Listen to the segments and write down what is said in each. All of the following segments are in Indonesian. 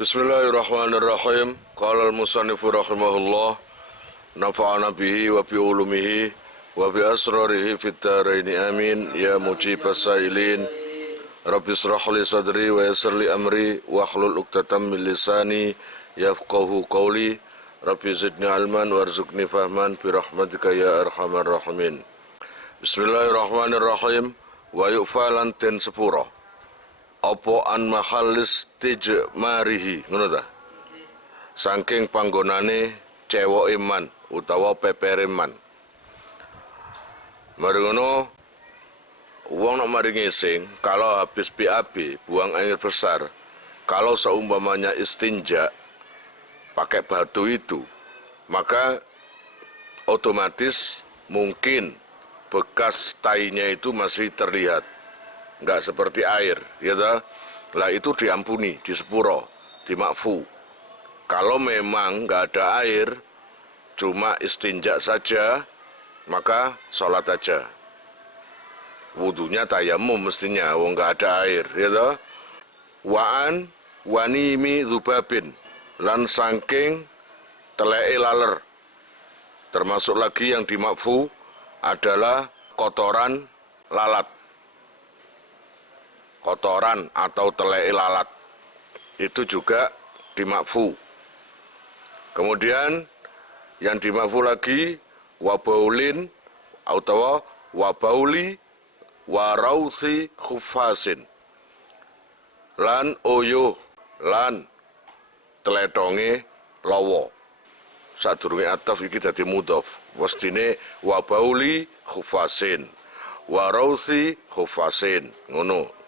Bismillahirrahmanirrahim. Qala al-musannifu rahimahullah, nafa'ana bihi wa bi ulumihi wa bi asrarihi fid dharaini amin. Ya mujibas sailin, Rabbi israh li sadri wa yassir li amri wa hlul 'uqdatam min lisani yafqahu qawli. Rabbi zidni ilman warzuqni fahman bi rahmatika ya arhamar rahimin. Bismillahirrahmanirrahim. Wa yu'falan ten sepura apa an mahalis tijmarihi, ngono ta? Saking panggonane cewek iman utawa pepere iman. Mari ngono wong nek mari ngising, kalau habis BAB, buang air besar, kalau seumpamanya istinja pakai batu itu, maka otomatis mungkin bekas tainya itu masih terlihat. Enggak seperti air, ya toh? Lah itu diampuni, di sepuro, dimakfu. Kalau memang enggak ada air, cuma istinja saja, maka sholat aja. Wudunya tayamum mestinya, wong enggak ada air, ya toh? Wa'an wanimi dzubabin, lan sangking teleke laler. Termasuk lagi yang dimakfu adalah kotoran lalat. Kotoran atau teleke lalat itu juga dimakfu. Kemudian yang dimakfu lagi wabaulin atau wabauli warausi khufasin, lan oyo lan tletonge lawa. Sadurunge ataf iki dadi mudhof, mestine wabauli khufasin warausi khufasin, ngono.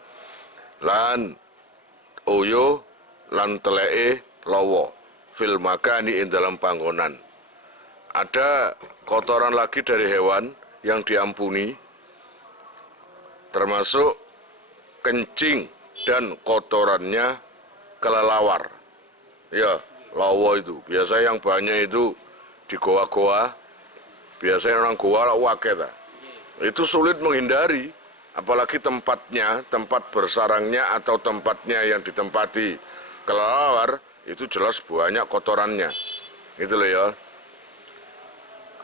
Lan oyo lan teleke lawa fil makani ing dalam panggonan. Ada kotoran lagi dari hewan yang diampuni, termasuk kencing dan kotorannya kelelawar. Ya, lawa itu biasa yang banyak itu di goa-goa, biasanya orang goa wakil. Itu sulit menghindari. Apalagi tempatnya, tempat bersarangnya atau tempatnya yang ditempati kelelawar, itu jelas banyak kotorannya. Gitu loh ya.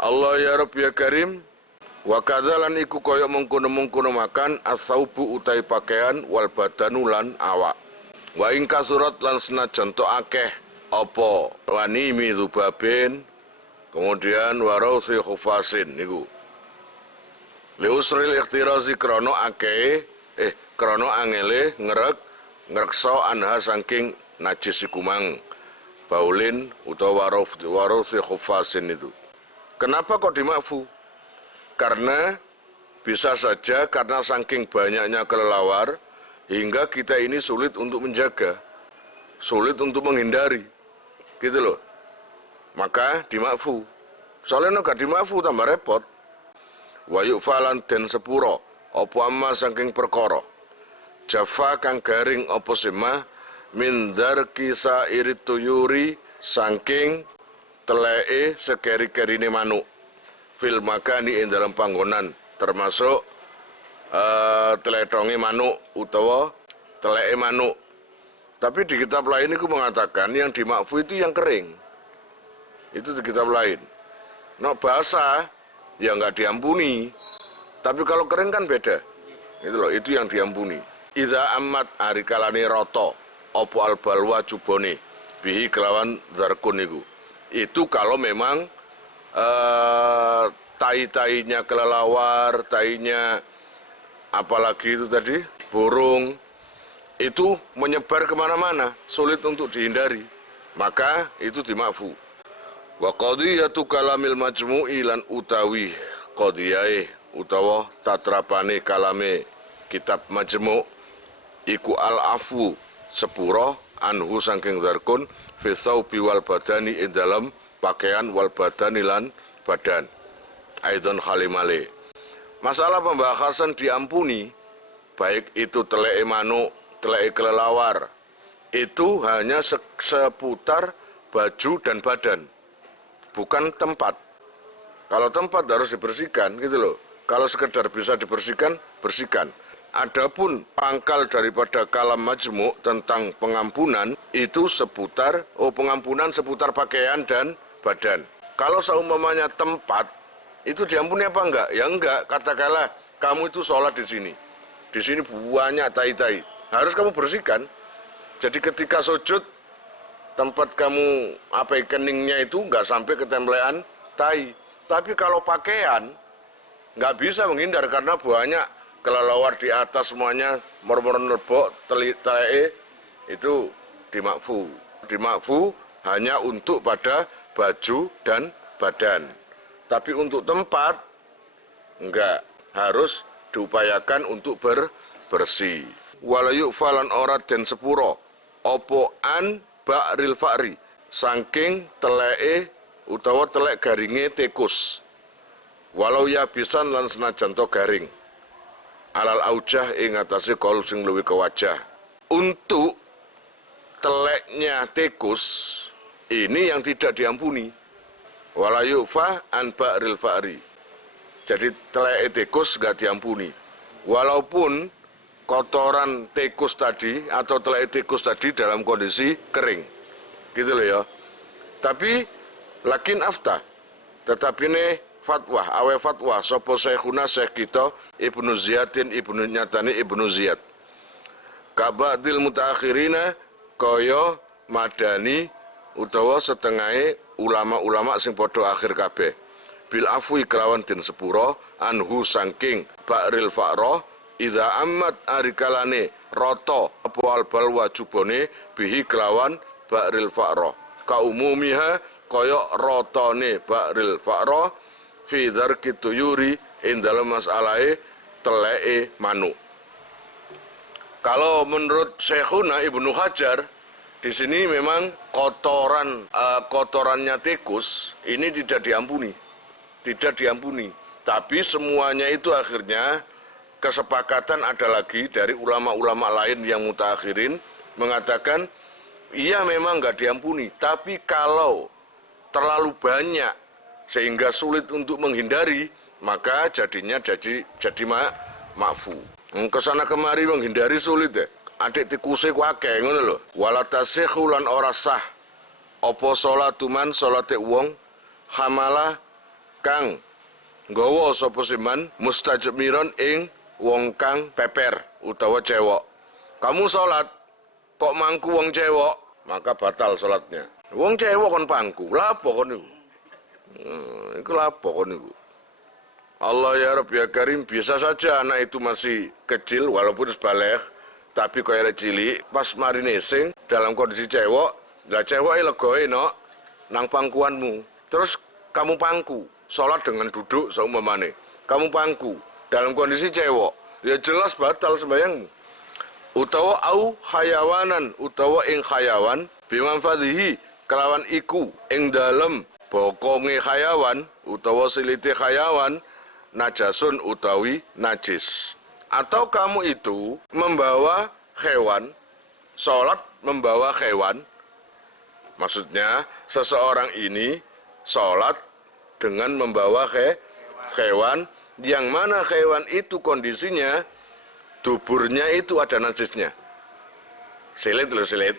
Allah ya Rabb ya Karim, wa kadzalan iku kaya mengkono-mengkono makan asaubu utai pakaian wal badanu lan awak. Wa ing kasurat lan senajan to akeh apa wanimi dzubabin, kemudian warausi khufasin niku. Liusril ikhtirazi krono krono angele ngrekso anha saking najis kumang baulin utawa warusi khufasin itu. Kenapa kok dimakfu? Karena bisa saja karena saking banyaknya kelelawar hingga kita ini sulit untuk menjaga, sulit untuk menghindari, gitu loh. Maka dimakfu. Soalnya gak dimakfu tambah repot. Wa yu'falan den sepuro apa amma saking perkara jafa kang garing apa semah min darki sairit tuyuri saking teleke sekeri-kerine manuk fil makani ing dalam panggonan, termasuk tletonge manuk utawa teleke manuk. Tapi di kitab lain itu mengatakan yang dimakfu itu yang kering. Itu di kitab lain. No basah ya nggak diampuni, tapi kalau kering kan beda. Itu loh, itu yang diampuni. Iza amat hari kalani roto opo al balwa cubone bihi kelawan zarkun itu kalau memang tai-tainya kelelawar, tainya apalagi itu tadi burung itu menyebar kemana-mana, sulit untuk dihindari, maka itu dimakfu. Wa qadiyatu kalamil majmu'i lan utawi qadiyae utawa tatrapane kalame kitab majmu' iku al-afu sepuro anhu saking zarkun fi thawbi wal badani ing dalam pakaian wal badani lan badan aidon halimale. Masalah pembahasan diampuni baik itu teleke manuk, teleke kelelawar, itu hanya seputar baju dan badan, bukan tempat. Kalau tempat harus dibersihkan gitu loh. Kalau sekedar bisa dibersihkan, bersihkan. Adapun pangkal daripada kalam majmu' tentang pengampunan itu seputar pengampunan seputar pakaian dan badan. Kalau seumpamanya tempat itu diampuni apa enggak? Ya enggak. Katakanlah kamu itu sholat di sini. Di sini banyak tai-tai. Harus kamu bersihkan. Jadi ketika sujud tempat kamu keningnya itu enggak sampai ketemplean tai. Tapi kalau pakaian enggak bisa menghindar karena banyak kelelawar di atas semuanya murmur lebok telai itu dimakfu. Dimakfu hanya untuk pada baju dan badan. Tapi untuk tempat enggak, harus diupayakan untuk bersih. Walayuk falan orat dan sepuro opo an ba'ril fa'ri saking teleke utawa telek garinge tikus. Walau yabisan lan senajan to garing. Alal aujah ing atase kol sing luwih ke wajah. Untuk teleknya tikus ini yang tidak diampuni. Wala yufa an ba'ril fa'ri. Jadi telek tikus enggak diampuni. Walaupun kotoran tikus tadi atau telek tikus tadi dalam kondisi kering. Gitu loh ya. Tapi lakin afta. Tetapi ini fatwa, awe fatwa sapa syekhuna syekh kita Ibnu Ziyadin Ibnu Nyatani Ibnu Ziyad. Kabadil mutaakhirina kaya madani utawa setengahe ulama-ulama sing padha akhir kabeh. Bil afwi kelawan den sepura anhu saking ba'ril fa'ra idza ammat arikalane rata apa albal wajubone bihi kelawan ba'ril fa'ra. Ka umumiha kaya ratane ba'ril fa'ra fi dzarki tuyuri ing dalam masalahe teleke manuk. Kalau menurut Syekhuna Ibnu Hajar di sini memang kotorannya tikus ini tidak diampuni. Tidak diampuni. Tapi semuanya itu akhirnya kesepakatan ada lagi dari ulama-ulama lain yang mutaakhirin mengatakan iya memang nggak diampuni. Tapi kalau terlalu banyak sehingga sulit untuk menghindari, maka jadinya jadi makfu. Kesana kemari menghindari sulit ya. Adik tikuse ku akeh ngono lho. Wala tasihhu lan ora sah apa salatuman salate wong hamala kang nggawa sapa seman mustajmiron ing wong kang peper utawa cewek. Kamu salat kok mangku wong cewek, maka batal salatnya. Wong cewek kon pangku, lha apa kon niku? Itu lapo kon niku. Allah ya Rabb ya Karim, bisa saja anak itu masih kecil walaupun sebaligh, tapi kaya cilik pas mari nesing dalam kondisi cewek, lah cewek legoe no nang pangkuanmu. Terus kamu pangku, sholat dengan duduk seumpamane. Kamu pangku dalam kondisi cewek, ya jelas batal sembahyangmu. Utawa au hayawanan utawa ing hayawan bimanfadhihi kelawan iku ing dalem bokonge hayawan utawa silite hayawan najasun utawi najis. Atau kamu itu membawa hewan, sholat membawa hewan, maksudnya seseorang ini sholat dengan membawa hewan yang mana hewan itu kondisinya duburnya itu ada najisnya. Silit loh silit,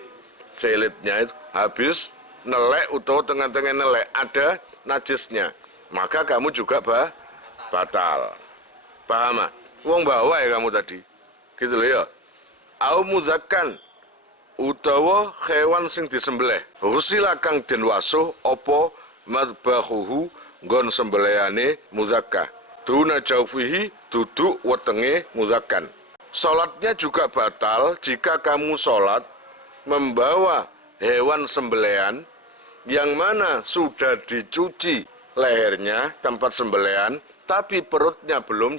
silitnya itu habis nelek atau tengah-tengah nelek ada najisnya, maka kamu juga batal. Paham? Wong bawa ya kamu tadi, gitu loh ya. Au muzakkan utawa hewan sing disembelih. Husila kang den wasuh apa madbahuhu nggon sembelihane muzakkah. Duna jaufihi duduk wetenge muzakkan. Salatnya juga batal jika kamu salat membawa hewan sembelihan yang mana sudah dicuci lehernya tempat sembelihan, tapi perutnya belum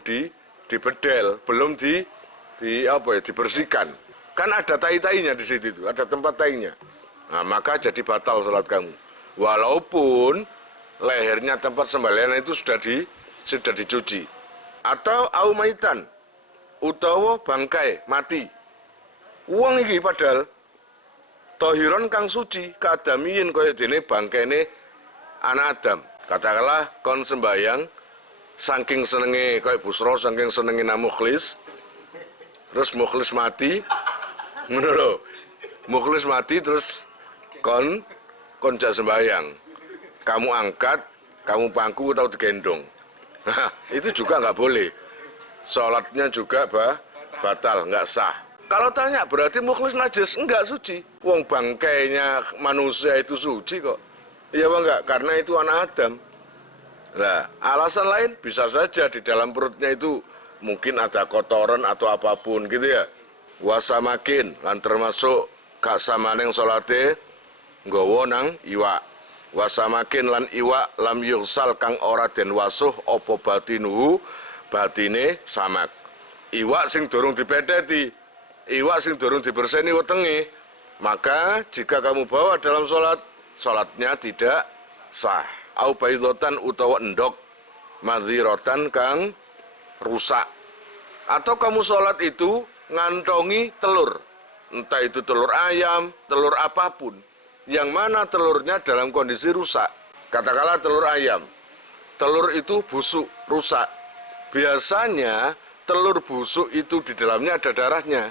dibedel, belum dibersihkan. Kan ada tai-tainya di situ, ada tempat tainya. Nah, maka jadi batal salat kamu. Walaupun lehernya tempat sembelihan itu sudah dicuci. Atau aumaitan utawa bangkai mati. Uang iki padahal tohiron kang suci keadamiin kaya dene bangkene anak Adam. Katakanlah kon sembayang saking senenge kaya busro, saking senenge namukhlis terus mukhlis mati, ngono lho. Mukhlis mati terus kon jak sembahyang. Kamu angkat, kamu pangku atau digendong. Nah, itu juga nggak boleh. Sholatnya juga batal, nggak sah. Kalau tanya berarti mukhlis najis, enggak suci. Wong bangkainya manusia itu suci kok. Iya apa enggak? Karena itu anak Adam. Nah, alasan lain bisa saja di dalam perutnya itu mungkin ada kotoran atau apapun gitu ya. Wasamakin lan termasuk gak samaneng salate nggawa nang iwak. Wasamakin lan iwak lam yursal kang ora den wasuh apa batinuhu batine samak. Iwak sing durung dipetheti, iwak sing durung diberseni wetenge, maka jika kamu bawa dalam salatnya tidak sah. Au baidotan utawa endok madhirotan kang rusak. Atau kamu salat itu ngantongi telur, entah itu telur ayam, telur apapun, yang mana telurnya dalam kondisi rusak. Katakanlah telur ayam, telur itu busuk, rusak. Biasanya telur busuk itu di dalamnya ada darahnya.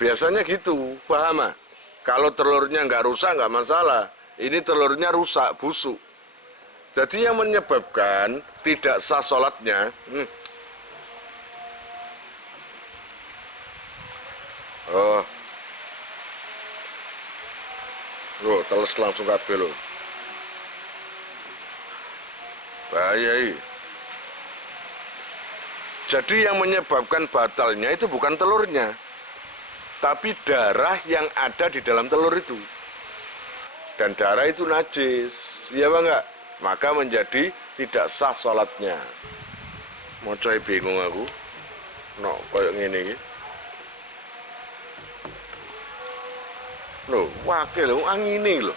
Biasanya gitu, paham? Kalau telurnya nggak rusak nggak masalah. Ini telurnya rusak, busuk. Jadi yang menyebabkan tidak sah sholatnya, loh, teles langsung kabeh loh. Bahaya ini. Jadi yang menyebabkan batalnya itu bukan telurnya, tapi darah yang ada di dalam telur itu. Dan darah itu najis, iya apa enggak? Maka menjadi tidak sah sholatnya. Mau coy bingung aku, no kayak gini gitu. Loh, wakil loh, angin loh.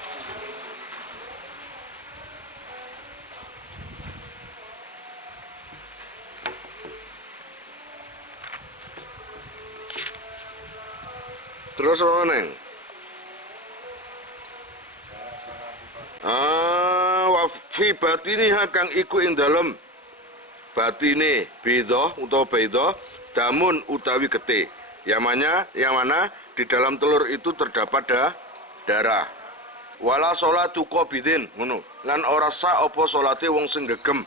Terus apa neng? Wa fi batiniha kang iku ing dalem batine beda utawa beda damun utawi getih. Yang mana di dalam telur itu terdapat darah. Wala sholatu qabidin ngono. Lan ora sah apa salate wong sing gegem.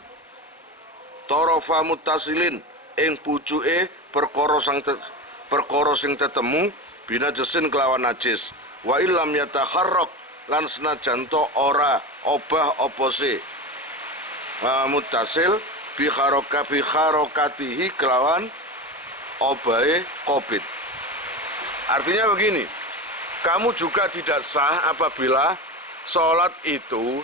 Tarafa muttasilin ing pucuke perkara sing tetemu binajesin kelawan najis. Wa illam yataharrak lan senajan to ora obah apa se. Muttasil bi kharokatihi kelawan obahe kobit. Artinya begini, kamu juga tidak sah apabila sholat itu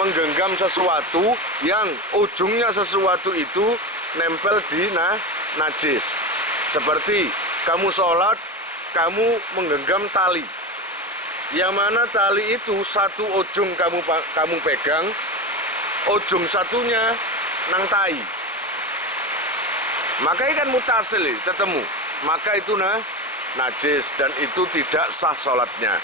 menggenggam sesuatu yang ujungnya sesuatu itu nempel di najis. Seperti kamu sholat, kamu menggenggam tali, yang mana tali itu satu ujung kamu pegang, ujung satunya nang tai, maka ikan mutasil ketemu, maka itu najis dan itu tidak sah sholatnya.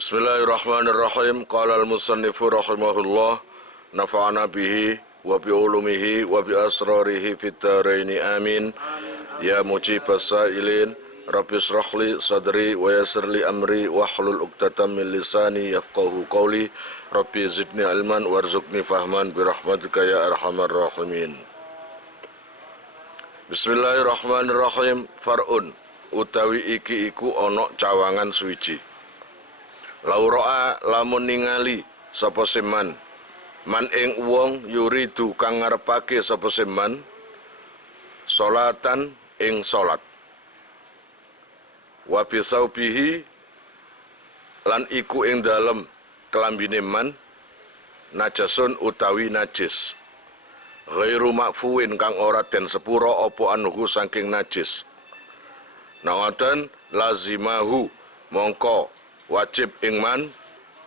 Bismillahirrahmanirrahim. Qala al-musannifu rahimahullah, nafa'ana bihi wa bi ulumihi wa bi asrarihi fit dharaini amin. Ya mujibas sa'ilin, rabbi shrahli sadri wa yassirli amri wahlul 'uqdatam min lisani yafqahu qawli. Rabbi zidni ilman warzuqni fahman birahmatika ya arhamar rahimin. Bismillahirrahmanirrahim. Far'un utawi iki iku ana cawangan suwiji. Lauroa lamun ningali sapa seman man ing wong yuridu kang ngarepake sapa seman salatan ing salat. Wa bi saubihi lan iku ing dalem kelambine man najasun utawi najis. Ghairu makfuin kang ora den sepura apa anuhu saking najis. Nawatan lazimahu mongko wajib ing man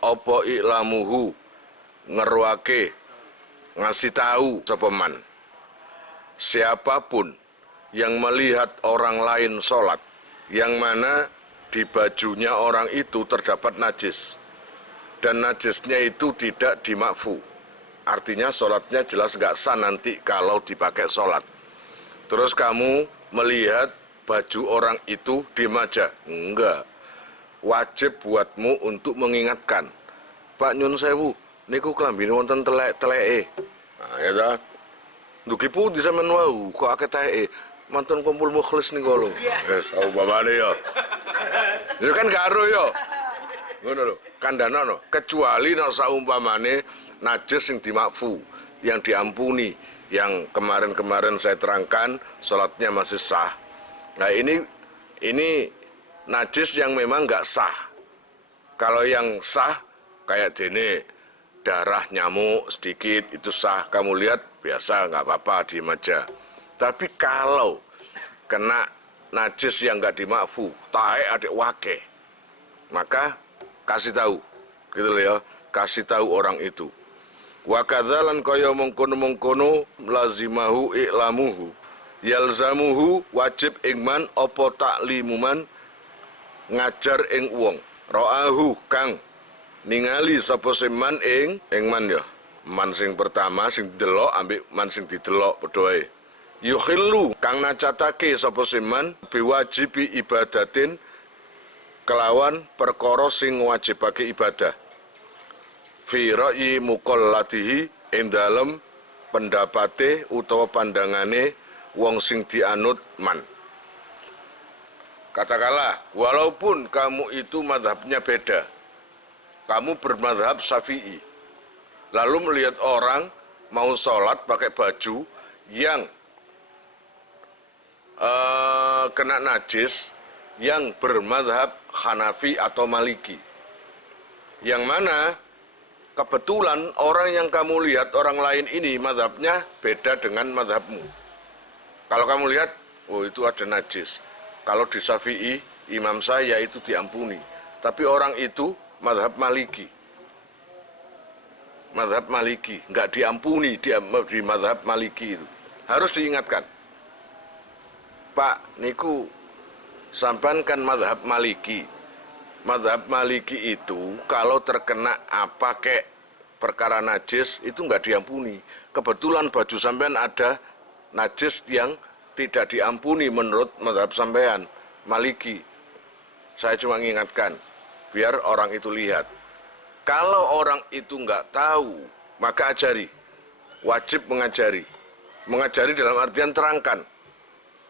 apa iklamuhu ngeruake ngasih tahu sapa man. Siapapun yang melihat orang lain sholat yang mana di bajunya orang itu terdapat najis dan najisnya itu tidak dimakfu, Artinya sholatnya jelas nggak sah nanti kalau dipakai sholat. Terus kamu melihat baju orang itu diem aja? Enggak. Wajib buatmu untuk mengingatkan. Pak nyun sewu, niku klambine wonten teleke. Nah, ya ta. Dugi putih sampean wau, kok akeh teleke. Mantan kumpul mukhlis ning kolo. Wes, upamane ya. Ya kan karo ya. Ngono lho, kandhanono. Kecuali nek saumpamane najis yang dimakfu, yang diampuni, yang kemarin-kemarin saya terangkan sholatnya masih sah. Nah ini najis yang memang nggak sah. Kalau yang sah kayak dene darah nyamuk sedikit itu sah, kamu lihat biasa nggak apa-apa diem aja. Tapi kalau kena najis yang nggak dimakfu, tae adik wake, maka kasih tahu, gitu loh ya, kasih tahu orang itu. Wa kadzalan kaya mengkono-mengkono lazimahu i'lamuhu yalzamuhu wajib ingman apa taklimuman ngajar ing wong ra'ahu kang ningali sapa seman ing man ya man sing pertama sing delok ambek man sing didelok padha wae yukhillu kang nacatake sapa seman biwajibi ibadatin kelawan perkara sing wajibake ibadah fi ra'yi muqallatihi ing dalem pendapate utawa pandangane wong sing dianut man. Katakanlah, walaupun kamu itu mazhabnya beda, kamu bermazhab Syafi'i, lalu melihat orang mau sholat pakai baju yang kena najis, yang bermazhab Hanafi atau Maliki, yang mana kebetulan orang yang kamu lihat orang lain ini mazhabnya beda dengan mazhabmu. Kalau kamu lihat, oh itu ada najis. Kalau di Syafi'i, imam saya itu diampuni. Tapi orang itu mazhab Maliki. Mazhab Maliki, nggak diampuni di mazhab Maliki itu. Harus diingatkan. Pak, niku sampean kan mazhab Maliki. Mazhab Maliki itu kalau terkena apa kek perkara najis itu nggak diampuni. Kebetulan baju sampean ada najis yang tidak diampuni menurut mazhab sampean Maliki. Saya cuma mengingatkan biar orang itu lihat. Kalau orang itu nggak tahu maka ajari. Wajib mengajari. Mengajari dalam artian terangkan.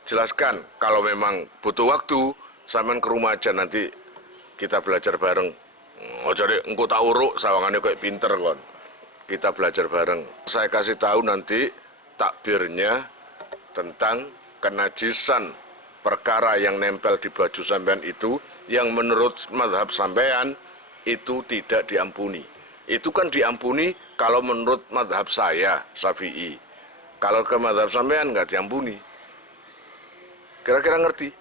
Jelaskan. Kalau memang butuh waktu sampean ke rumah aja nanti kita belajar bareng. Oh jadi engkau tak uruk sawangannya kayak pinter kon. Kita belajar bareng. Saya kasih tahu nanti takbirnya tentang kenajisan perkara yang nempel di baju sampean itu yang menurut mazhab sampean itu tidak diampuni. Itu kan diampuni kalau menurut mazhab saya Syafi'i. Kalau ke mazhab sampean nggak diampuni. Kira-kira ngerti?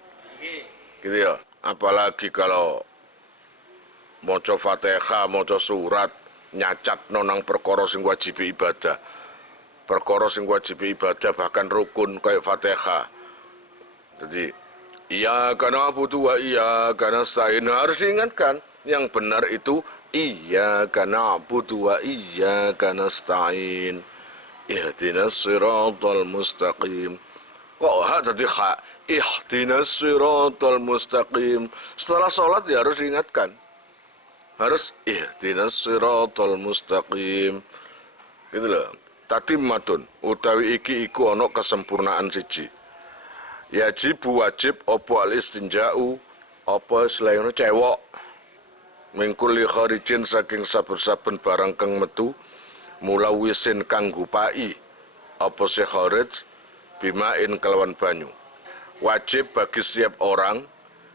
Gitu ya. Apalagi kalau maca Fatihah, maca surat, nyacat nonang perkara sing wajib ibadah. Perkara sing wajib ibadah bahkan rukun kayak Fatihah. Jadi, iyyaka na'budu wa iyyaka nasta'in harus diingatkan. Yang benar itu iyyaka na'budu wa iyyaka nasta'in. Ihdinas siratal mustaqim. Kok tadi ihdinas siratal mustaqim. Setelah sholat ya harus diingatkan. Harus ihdinas siratal mustaqim. Gitu loh. Tatimmatun utawi iki iku ana kesempurnaan siji. Yajibu wajib apa al istinja'u apa selain cewek mingkuli kharijin saking saben-saben barang kang metu mulawisin kang ngupai apa se kharij bimain kelawan banyu. Wajib bagi setiap orang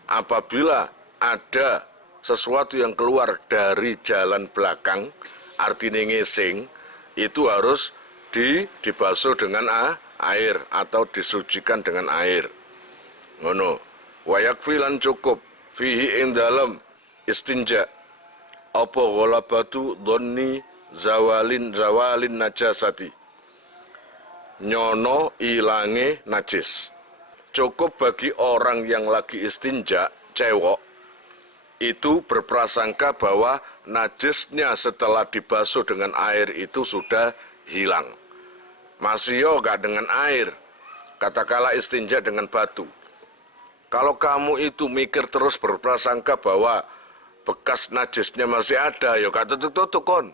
apabila ada sesuatu yang keluar dari jalan belakang, artinya ngising, itu harus dibasuh dengan air atau disucikan dengan air. Ngono. Wayakfi lan cukup fihi ing dalem istinja apa ghalabatu dhanni zawalin najasati. Nyono ilange najis. Cukup bagi orang yang lagi istinja, cewek, itu berprasangka bahwa najisnya setelah dibasuh dengan air itu sudah hilang. Masih yo gak dengan air, katakanlah istinja dengan batu. Kalau kamu itu mikir terus berprasangka bahwa bekas najisnya masih ada, ya gak tutuk-tutuk kon.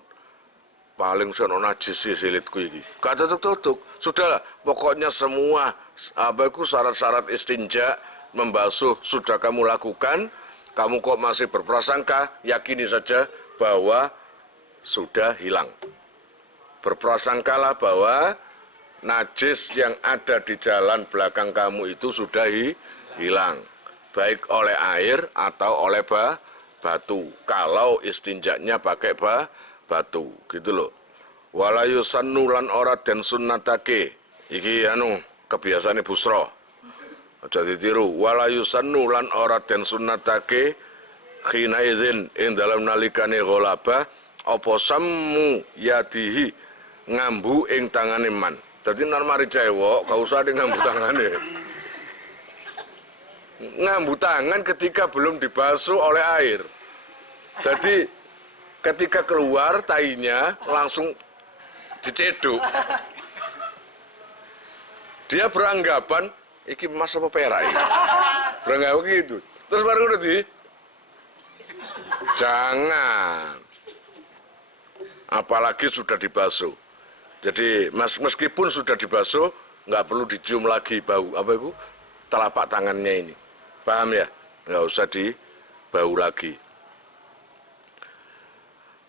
Paling sono najis sih silitku ini. Gak tutuk-tutuk. Sudahlah, pokoknya semua syarat-syarat istinja membasuh sudah kamu lakukan. Kamu kok masih berprasangka, yakini saja bahwa sudah hilang. Berprasangkalah bahwa najis yang ada di jalan belakang kamu itu sudah hilang. Baik oleh air atau oleh batu. Kalau istinjaknya pakai batu, gitu loh. Wala yusannu lan ora den sunnatake. Iki kebiasaane Busra. Aja ditiru. Wala yusannu lan ora den sunnatake khina idzin ing dalam nalikane ghalaba apa sammu yadihi ngambu ing tangane man. Dadi nek mari cewek gak usah ngambu tangane. Ngambu tangan ketika belum dibasuh oleh air. Jadi ketika keluar tainya langsung diceduk. Dia beranggapan iki emas apa perak ini? Beranggapan gitu. Terus baru udah jangan. Apalagi sudah dibasuh. Jadi meskipun sudah dibasuh, nggak perlu dicium lagi bau apa itu telapak tangannya ini. Paham ya? Nggak usah dibau lagi.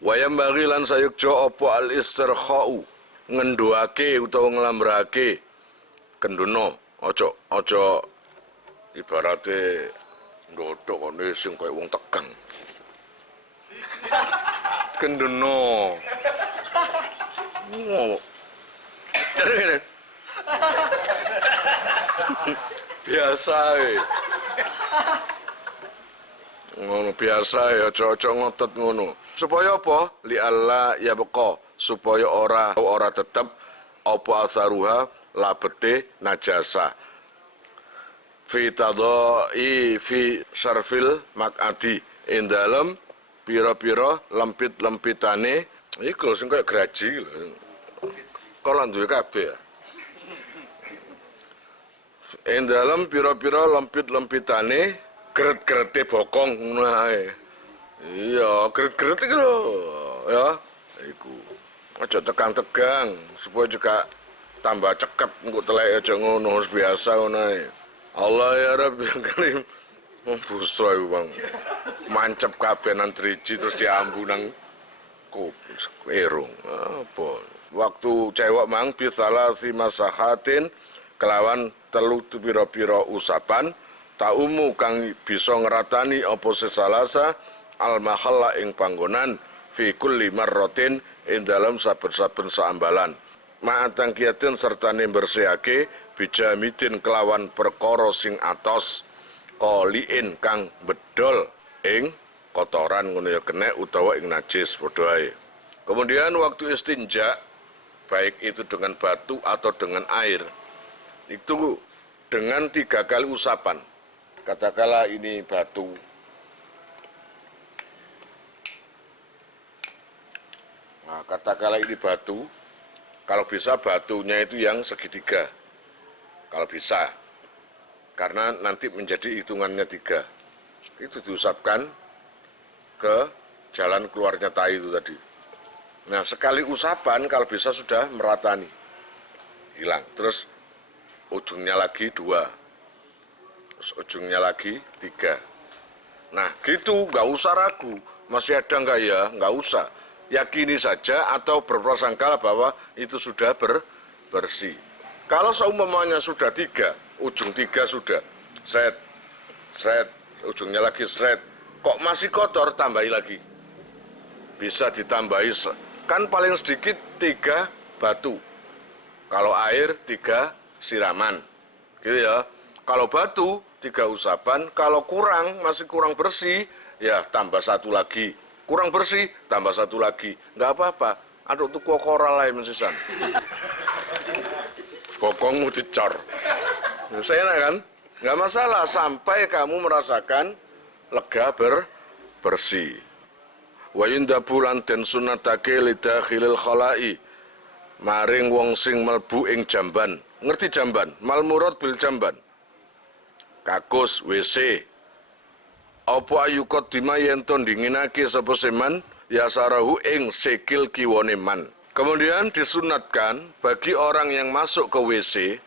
Wayam bagi lan sayukjo opo al istirkhau ngendoake utawa nglambrake kendono ojo ibarate ndodok kene sing kaya wong tegang. Kendono. Biasa ngono biasa ya ojo ngotot ngono. Supaya apa? Li Allah ya beko supaya ora tetep apa asaruha labete najasa. Fi tadai fi syarfil mak'adi ing dalem pira-pira lempit-lempitane iku sing kaya graji lho. Kok lan duwe kabeh ya. Ing dalem pira-pira lempit-lempitane geret-gerete bokong ngono ae. Iya, geret-geret iki lho, ya. Iku. Aja tegang-tegang supaya juga tambah cekep engko telek aja ngono biasa ngono ae. Allah ya Rabbi yang karim. Busra iku, Bang. Mancep kabeh nang driji terus diambu nang erung. Apa? Waktu cewek mang bisalah si masahatin kelawan telu pira-pira usapan taumu kang bisa ngeratani apa sesalasa al mahalla ing panggonan fi kulli marratin ing dalam saben-saben saambalan ma'atang kiatin sertane bersihake bijamidin kelawan perkara sing atos qoliin kang bedol ing kotoran ngono ya kena utawa ing najis padha ae. Kemudian waktu istinja baik itu dengan batu atau dengan air itu dengan 3 kali usapan. Katakanlah ini batu. Nah, katakanlah ini batu. Kalau bisa batunya itu yang segitiga. Kalau bisa. Karena nanti menjadi hitungannya 3. Itu diusapkan ke jalan keluarnya tai itu tadi. Nah, sekali usapan kalau bisa sudah meratani. Hilang. Terus ujungnya lagi 2. Ujungnya lagi 3. Nah gitu, nggak usah ragu, masih ada nggak ya, nggak usah. Yakini saja atau berprasangka bahwa itu sudah bersih. Kalau seumpamanya sudah 3, ujung 3 sudah, seret, ujungnya lagi seret, kok masih kotor, tambahi lagi. Bisa ditambahi, kan paling sedikit 3 batu. Kalau air 3 siraman, gitu ya. Kalau batu 3 usapan, kalau masih kurang bersih, ya tambah 1 lagi. Kurang bersih, tambah 1 lagi. Nggak apa-apa, ada tuh koral lain mensisan. Bokongmu dicor. Saya kan, nggak masalah sampai kamu merasakan lega bersih. Wa yundabu lan den sunatake lidakhilil khalai maring wong sing mlebu ing jamban. Ngerti jamban? Mal murad bil jamban. Kakus WC. Apa ayu kodima yen to dinginake sapa seman ya sarahu ing sikil kiwane man. Kemudian disunatkan bagi orang yang masuk ke WC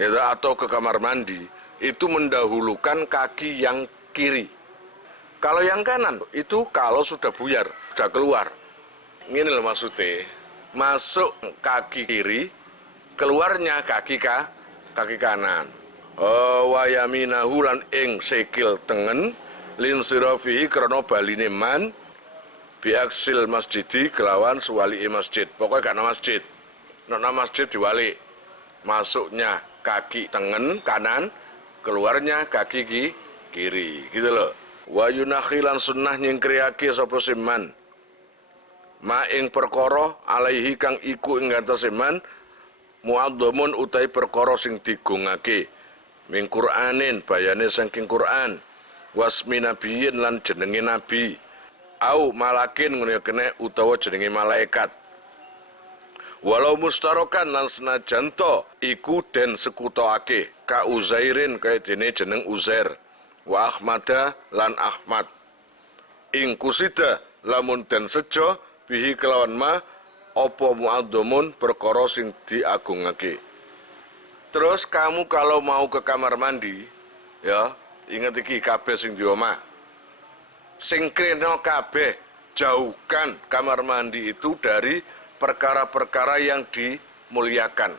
ya, atau ke kamar mandi itu mendahulukan kaki yang kiri. Kalau yang kanan itu kalau sudah buyar, sudah keluar. Ini loh maksudnya, masuk kaki kiri, keluarnya kaki kanan. Wa yaminahu lan ing sikil tengen lin sirafihi krana baline man biaksil masjidi kelawan suwali masjid. Pokoknya karena masjid. Nona masjid diwali. Masuknya kaki tengen kanan, keluarnya kaki kiri. Gitu loh. Wa yunakhilan sunnah nyingkriyake sapa seman. Ma ing perkara alaihi kang iku ing atase man muadzamun utai perkara sing digungake. Min Qur'anin bayane saking Qur'an wasmi nabiyyin lan jenenge nabi au malakin ngene kene utawa jenenge malaikat walau mustarokan lan senajan to iku den sekutokake ka Uzairin kaya dene jeneng Uzair wa Ahmada lan Ahmad ing kusida lamun den sejo bihi kelawan ma apa muadzamun perkara sing diagungake. Terus kamu kalau mau ke kamar mandi, ya, ingat iki kabeh sing di omah. Sing krena kabeh jauhkan kamar mandi itu dari perkara-perkara yang dimuliakan.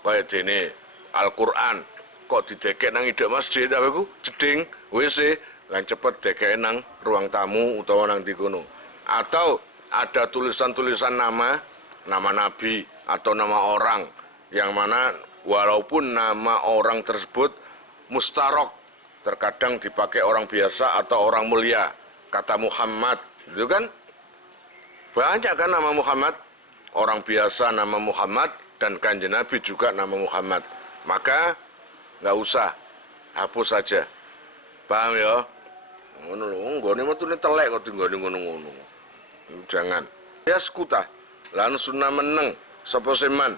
Kaya dene Al-Qur'an, kok didekek nang ide masjid apa iku? Jeding WC, lan cepet dekek nang ruang tamu utawa nang di kono. Atau ada tulisan-tulisan nama nabi atau nama orang yang mana walaupun nama orang tersebut mustarok, terkadang dipakai orang biasa atau orang mulia, kata Muhammad, itu kan banyak kan nama Muhammad, orang biasa nama Muhammad dan kanjeng Nabi juga nama Muhammad, maka nggak usah, hapus saja, paham ya? Ngono lho, nggone metune telek kok dinggone ngono-ngono, jangan. Ya sekutah, lan sunah meneng sapa seman.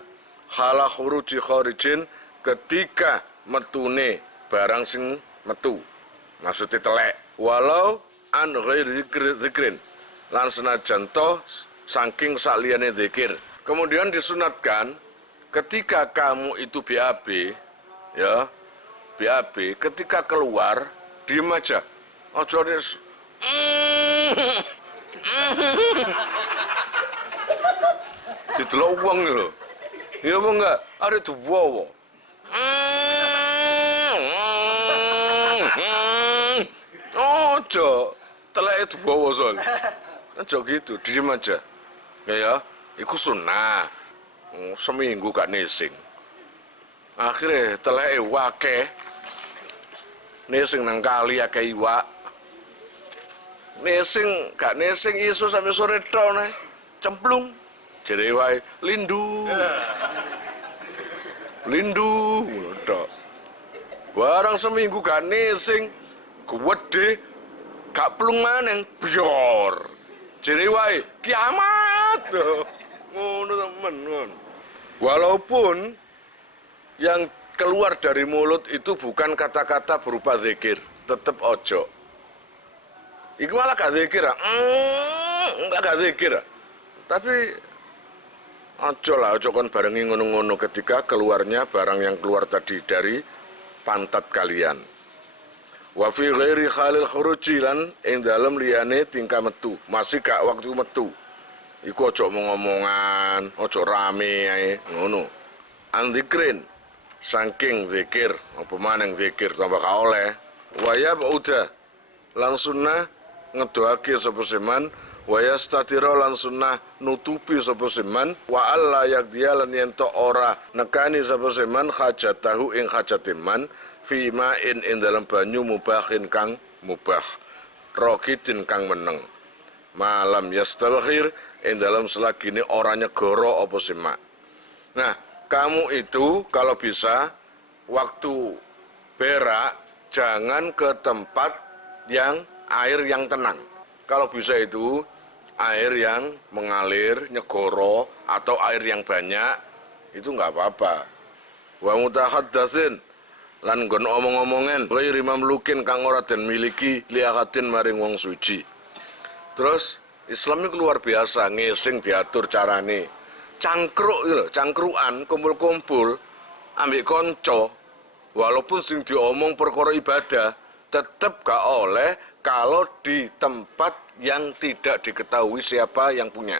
Hala khuruji kharijin ketika metune barang sing metu maksudnya telek walau an ghairi zikrin lan senajan to saking sakliyane zikir. Kemudian disunatkan ketika kamu itu BAB ya BAB ketika keluar diem aja aja didelok wong lho. Ya apa enggak? Ada duwowo. Ojo, telek duwowo soal. Ojo gitu, diem aja. Ya, iku sunnah. Seminggu gak nesing. Akhirnya telek wake. Nesing nang kali akeh iwak. Nesing gak nesing isu sampai sore tok nih. Cemplung. Jere wae lindu. Lindu tok. Barang seminggu gak nesing, gede gak plung maneng bior. Jere wae kiamat. Ngono temen ngono. Walaupun yang keluar dari mulut itu bukan kata-kata berupa zikir, tetap ojo. Iku malah gak zikir, enggak gak zikir. Tapi ojo lah, ojo kan barengi ngono-ngono ketika keluarnya barang yang keluar tadi dari pantat kalian. Wa fi ghairi khalil khuruji lan ing dalem liyane tingkah metu, masih gak waktu metu. Iku ojo ngomongan, ojo rame ae ngono. Andzikrin saking zikir, apa maneng zikir tambah ka oleh. Wa ya udah lan sunnah ngedoake sapa seman wa yastatira lan sunnah nutupi sapa seman wa alla yakdiya lan yen to ora nekani sapa seman hajatahu ing hajatiman fi ma'in ing dalam banyu mubahin kang mubah raqidin kang meneng malam yastakhir ing dalam selagine ora nyegoro apa semak. Nah, kamu itu kalau bisa waktu berak jangan ke tempat yang air yang tenang. Kalau bisa itu air yang mengalir, nyegoro, atau air yang banyak, itu nggak apa-apa. Wa mutahaddatsin lan nggon omong-omongen ghairi mamlukin kang ora den miliki liakatin maring wong suci. Terus Islam itu luar biasa, ngising diatur carane. Cangkruk lho, cangkruan, kumpul-kumpul ambek kanca, walaupun sing diomong perkara ibadah, tetap gak oleh kalau di tempat yang tidak diketahui siapa yang punya.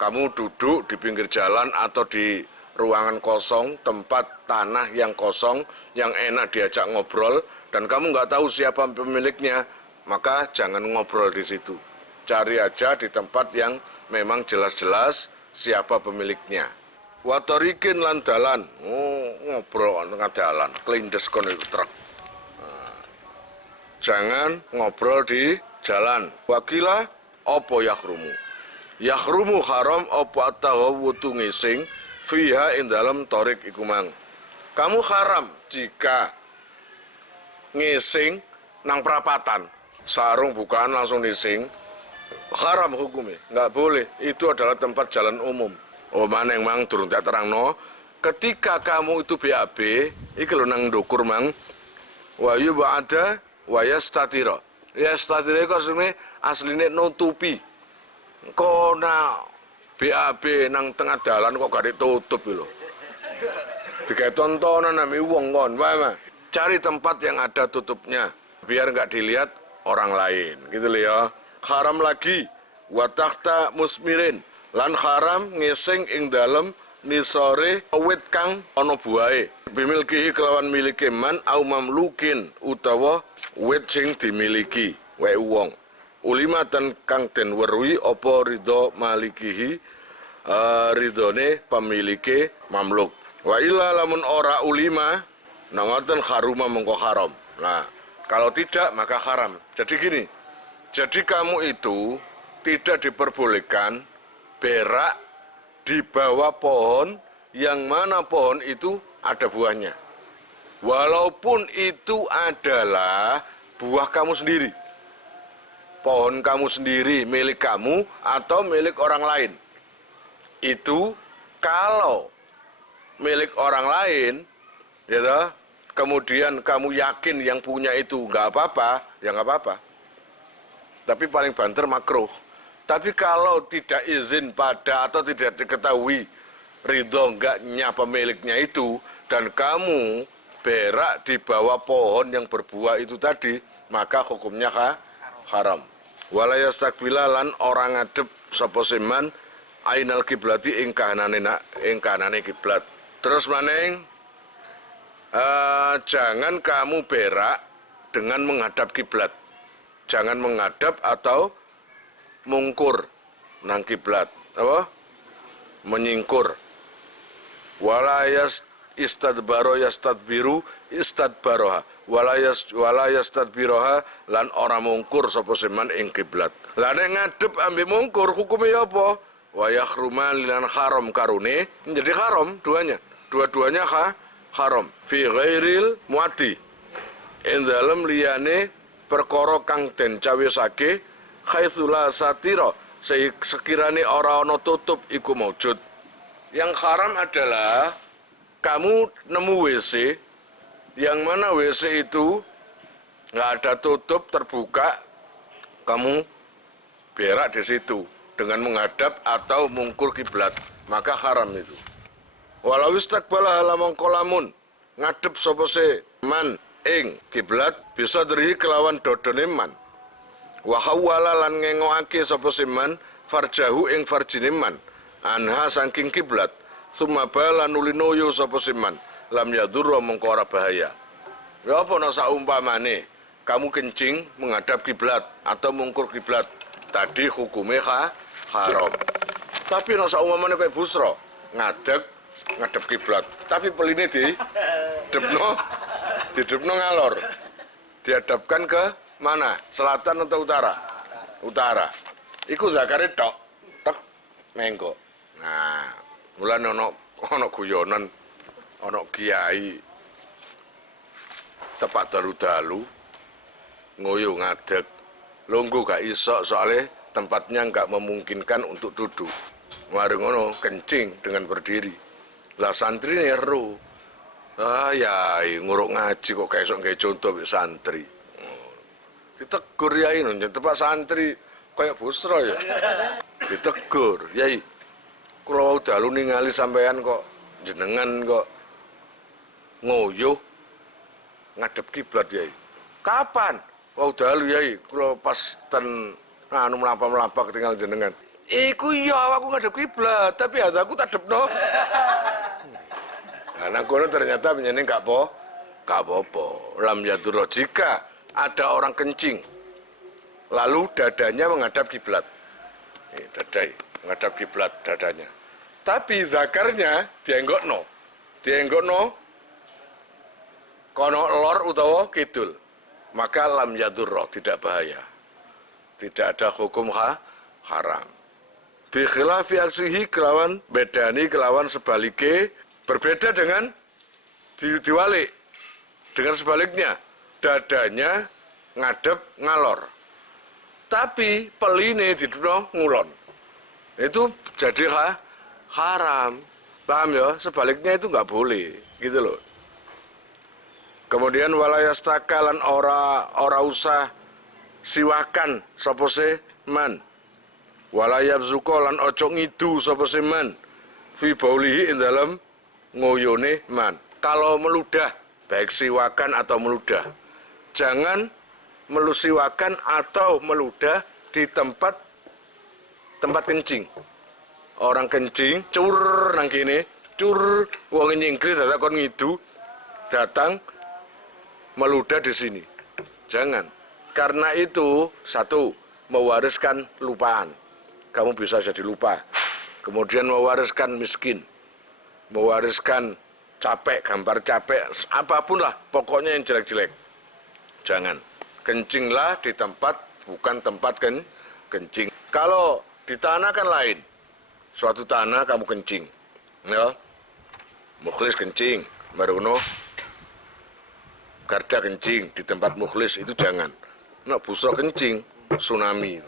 Kamu duduk di pinggir jalan atau di ruangan kosong, tempat tanah yang kosong, yang enak diajak ngobrol, dan kamu nggak tahu siapa pemiliknya, maka jangan ngobrol di situ. Cari aja di tempat yang memang jelas-jelas siapa pemiliknya. Watorikin lan dalan, ngobrol tengah dalan, kelindes kono itu truk. Jangan ngobrol di jalan. Wakila opo yahrumu. Yahrumu haram opo atawutu ngising fiha ing dalam torik iku mang. Kamu haram jika ngising nang perapatan. Sarung bukaan langsung ngising. Haram hukumnya, nggak boleh. Itu adalah tempat jalan umum. Oh mana yang mang turun tak terang no. Ketika kamu itu BAB, iki lho nang ndukur mang. Wa yub'ada wa yastatira. Yastatira iku asline nutupi. Kona BAB nang tengah dalan kok gak ditutup lho. Digawe tontonan nami wong kon, wae. Cari tempat yang ada tutupnya biar nggak dilihat orang lain, gitu loh ya. Haram lagi wa tahta musmirin lan haram ngising ing dalem nisore wit kang ana buahe bimilkihi kelawan milike man au mamlukin utawa wit sing dimiliki wae wong ulimatan kang den weruhi apa ridho malikihi ridhone pemilike mamluk wa illa lamun ora ulima nangoten haruma mengko haram. Nah kalau tidak maka haram. Jadi gini, jadi kamu itu tidak diperbolehkan berak di bawah pohon yang mana pohon itu ada buahnya. Walaupun itu adalah buah kamu sendiri. Pohon kamu sendiri, milik kamu atau milik orang lain. Itu kalau milik orang lain, ya, kemudian kamu yakin yang punya itu nggak apa-apa, ya nggak apa-apa. Tapi paling banter makruh. Tapi kalau tidak izin pada atau tidak diketahui ridho enggaknya pemiliknya itu dan kamu berak di bawah pohon yang berbuah itu tadi, maka hukumnya haram. Walayastakbila lan orang ngadep sapa seman ainal kiblati ing kanane kiblat. Terus maneng jangan kamu berak dengan menghadap kiblat. Jangan menghadap atau mungkur nang kiblat, apa? Menyingkur. Walayas istadbaro yastadbiru istadbaroha. Walayas tadbiroha lan ora mungkur sapa seman ing kiblat. Lah nek ngadep ambek mungkur hukumnya apa? Wa yahruma lan haram karune menjadi haram duanya. Dua-duanya haram fi ghairil muati. Ing dalem liyane perkara kang den cawisake khaitsula satira sekirane ora ana tutup iku maujud. Yang haram adalah kamu nemu WC yang mana WC itu nggak ada tutup terbuka, kamu berak di situ dengan menghadap atau mungkur kiblat, maka haram itu. Walau istakbala halamong kolamun ngadep sapa man ing kiblat bisa diri kelawan dodone man wa hawala lan ngengoake sapa man farjahu ing farjine man anha saking kiblat summa bala nulinoyo sapa man lam yadurra mengko ora bahaya. Ya apa ana saumpamane kamu kencing menghadap kiblat atau mungkur kiblat tadi hukumnya haram. Tapi ana saumpamane kayak busra ngadep kiblat tapi peline didepno ngalor. Dihadapkan ke mana? Selatan atau utara? Utara. Iku zakare tok mengko. Nah, mulane ana guyonan ana kiai tepak dalu-dalu ngoyo ngadeg. Lungguh gak iso soalnya tempatnya nggak memungkinkan untuk duduk. Mari ngono kencing dengan berdiri. Lah santri ini ero. Ya nguruk ngaji kok kayak sok contoh santri. Ditegur yai nunjuk tempat santri kayak busro ya. Ditegur yai. Kalau dalu ningali sampean kok jenengan kok ngoyo ngadep kiblat yai. Kapan? Wau dalu yai. Kalau pas ten melampah ketinggal jenengan. Iku iya aku ngadep kiblat, tapi hataku tadepno. Nah, kono ternyata menyeneng gak apa-apa. Lam yadurro, jika ada orang kencing, lalu dadanya menghadap kiblat. Dadai menghadap kiblat dadanya. Tapi zakarnya dienggokno kono lor utawa kidul. Maka lam yadurro, tidak bahaya. Tidak ada hukum haram. Bi khilafi aksihi kelawan bedani kelawan sebaliknya berbeda dengan diwalik. Dengan sebaliknya dadanya ngadep ngalor. Tapi peline didupno ngulon. Itu jadi haram. Paham ya? Sebaliknya itu nggak boleh, gitu loh. Kemudian walayastakalan ora usah siwakan sapa man. Walayab zukolan ojo ngidu sapa man fi baulihi ing dalam ngoyone man. Kalau meludah, baik siwakan atau meludah, jangan melusiwakan atau meludah di tempat kencing. Orang kencing cur nang kene, cur wong Inggris kon ngidu datang meludah di sini. Jangan. Karena itu satu mewariskan lupaan. Kamu bisa jadi lupa. Kemudian mewariskan miskin, mewariskan capek, gambar capek, apapun lah, pokoknya yang jelek-jelek. Jangan. Kencinglah di tempat, bukan tempat kencing. Kalau di tanah kan lain. Suatu tanah kamu kencing. Ya. Mukhlis kencing, Maruno. Garda kencing di tempat mukhlis itu jangan. Nah, busro kencing, tsunami.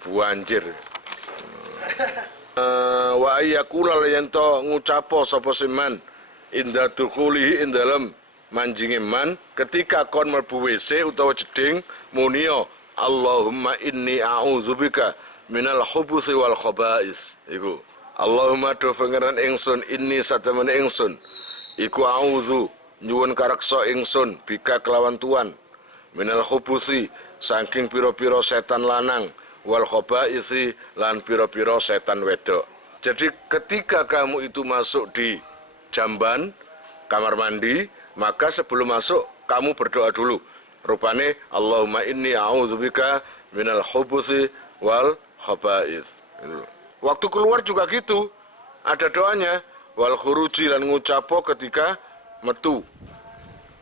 Buanjir. Wa ayyakula yanto ngucapo sapa seman inda dukhulihi ing dalem manjinge man ketika kon mlebu WC utawa jeding munio Allahumma inni a'udzubika minal khubuthi wal khaba'is. Iku Allahumma do pangeran ingsun inni satemene ingsun iku a'udzu nyuwun kareksa ingsun bika kelawan tuan minal khubuthi saking pira-pira setan lanang wal khaba'isi lan pira-pira setan wedok. Jadi ketika kamu itu masuk di jamban kamar mandi, maka sebelum masuk kamu berdoa dulu. Rupane Allahumma inni a'udzubika minal khubuthi wal khaba'is. Waktu keluar juga gitu. Ada doanya wal khuruji lan ngucapo ketika metu.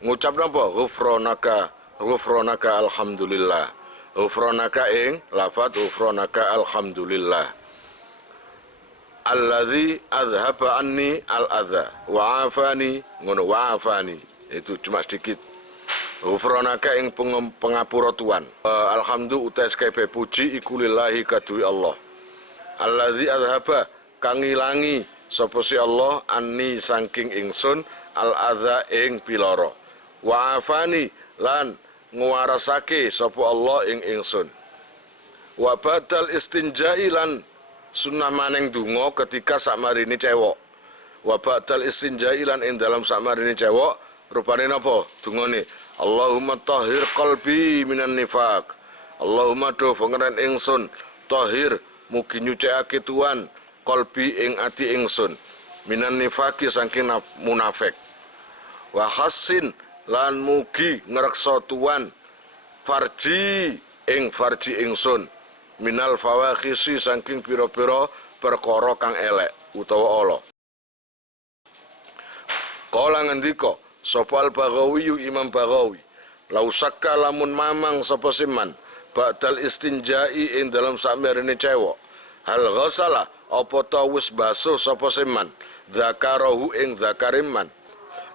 Ngucap napa? Ghufranaka alhamdulillah. Ghufranaka ing lafad ghufranaka alhamdulillah allazi adhaba anni al-adza wa afani ngono wa afani itu cuma sedikit. Ghufranaka ing pengapura Tuhan. Alhamdulillah utais kae puji iku lillahi kadui Allah. Allazi adhaba kang ngilangi sapa si Allah anni saking ingsun al-adza ing piloro. Wa afani lan nguwarasake sapa Allah ing ingsun. Wa badal istinja'i lan sunnah maneng donga ketika sakmarine cewek. Wa badal istinja'i lan ing dalam sakmarine cewek rupane napa dungane Allahumma tahhir qalbi minan nifaq. Allahumma do pangeran ingsun tahhir mugi nyucikake Tuhan qalbi ing ati ingsun minan nifaqi saking munafik. Wa hassin lan mugi ngreksa Tuhan farji ing farji ingsun minal fawakhisi saking pira-pira perkara kang elek utawa ala. Kala ngendika sapa al-Baghawi Imam Baghawi lausakka lamun mamang sapa siman ba'dal istinja'i ing dalam sakmerene cewek hal ghasala apa ta wis basuh sapa siman zakarahu ing zakariman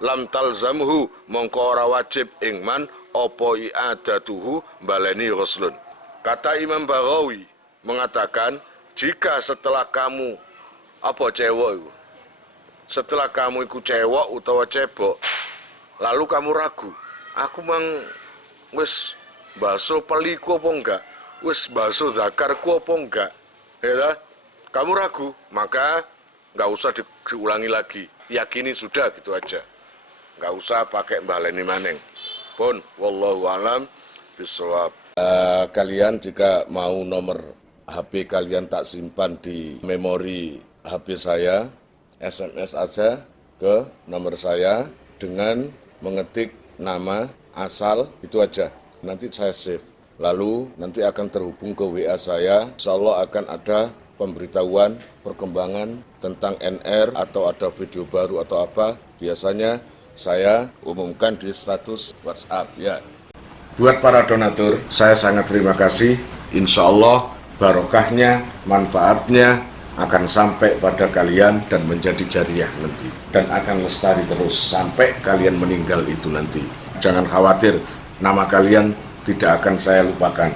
lam talzamhu mongko ora wajib ing man opo i'adatuhu baleni ghuslun. Kata Imam Baghawi mengatakan, jika setelah kamu apa cewek itu, setelah kamu ikut cewek utawa cebok, lalu kamu ragu, aku mang wis baso peliku apa enggak, wis baso zakarku apa enggak, ya, kamu ragu, maka nggak usah diulangi lagi, yakini sudah gitu aja, nggak usah pakai baleni maneng. Pun wallahu alam bisawab. Kalian jika mau nomor HP kalian tak simpan di memori HP saya, SMS aja ke nomor saya dengan mengetik nama asal, itu aja, nanti saya save, lalu nanti akan terhubung ke WA saya. Insya Allah akan ada pemberitahuan perkembangan tentang NR atau ada video baru atau apa, biasanya saya umumkan di status WhatsApp ya. Buat para donatur, saya sangat terima kasih. Insya Allah barokahnya, manfaatnya akan sampai pada kalian dan menjadi jariah nanti, dan akan lestari terus sampai kalian meninggal itu nanti. Jangan khawatir, nama kalian tidak akan saya lupakan.